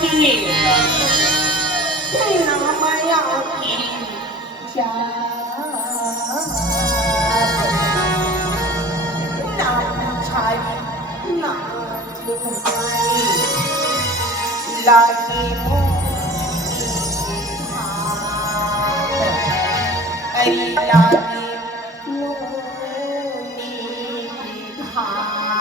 की नामया की नाम छाई नाच घुमाई लागी मोती हाथ अरी लागी मोती हाथ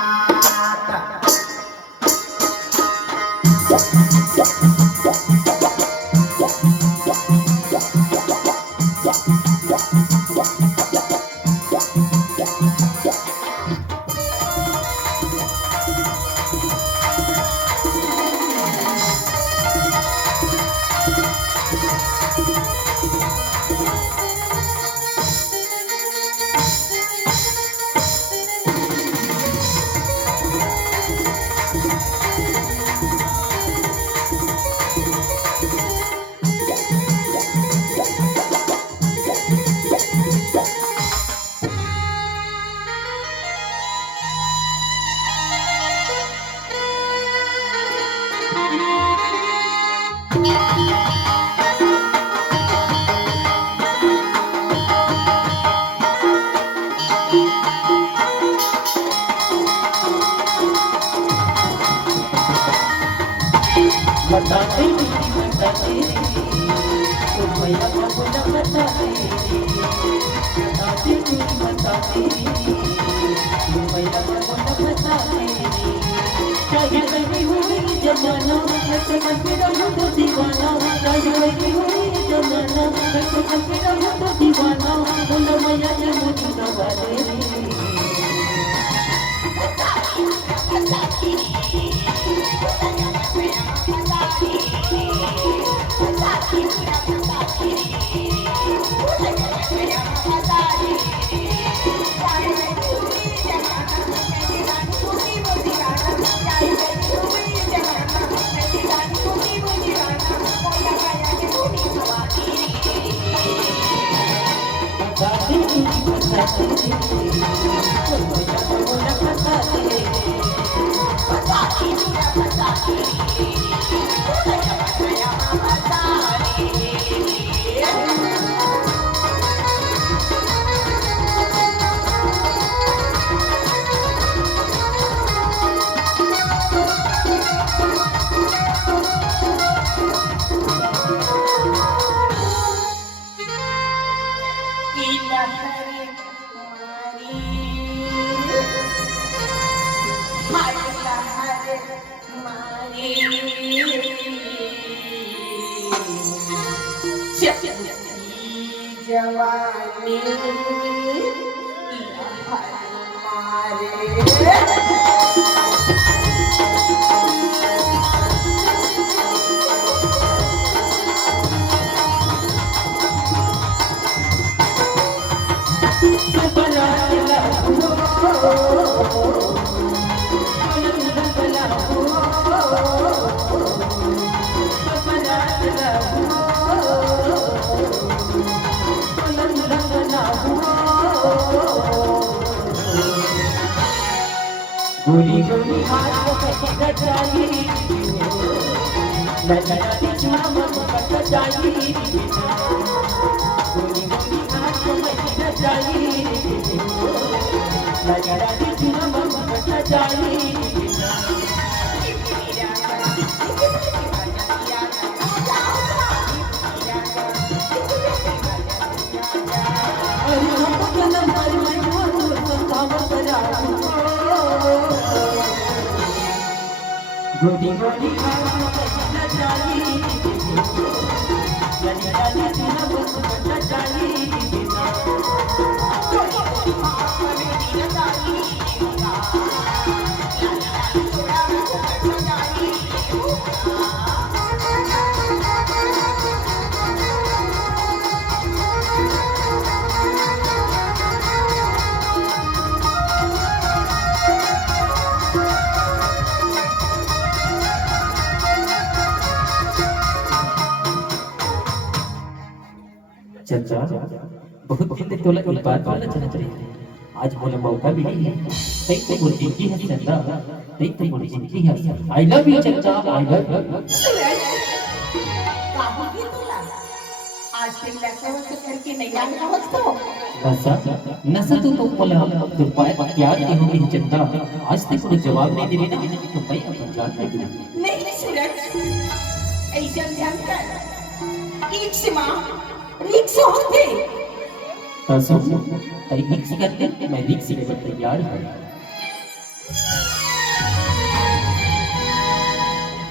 बताते बताते तो भैया बोला बताते बताते बताते तो भैया बोला बताते चाहे कहीं हुई जमाना ऐसे मन पे रहो तो दीवाना चाहे कहीं हुई जमाना ऐसे मन पे रहो तो दीवाना बोला मैया ने मुझे दवा दे जवानी मारे गोरी गोरी हाथ पकड़ जाई ललना चुना मन पकड़ जाई गोरी गोरी हाथ पकड़ जाई ललना चुना मन पकड़ जाई गोदी गोदी खाना जाली जाली जाली सुना बस बंदा जाली चाचा बहुत दिन तोला एक बात बोलना चाहते हैं आज बोले मौका मिली है तई तो वो जिंदगी है चंदा, तई तो वो जिंदगी है। आई लव यू चंदा, आई लव यू। सूरज काहू की तुला आज ते लग्नाचं करके नाही आला होतो नशा नशा तो बोला तो प्यार की हो गई चंदा, आज तक कोई जवाब नहीं दे रही तो मैं अपन जान नहीं दूँ। नहीं सूरज ऐसा जानकर रिक्स माँ रिक्स होते तसो तई रिक्स करते मैं रिक्स लेकर तैयार हूँ।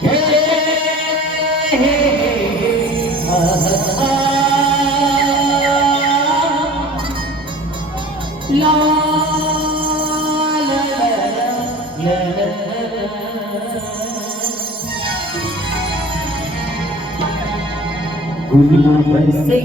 हे हे ला ला ला ला गुलाब से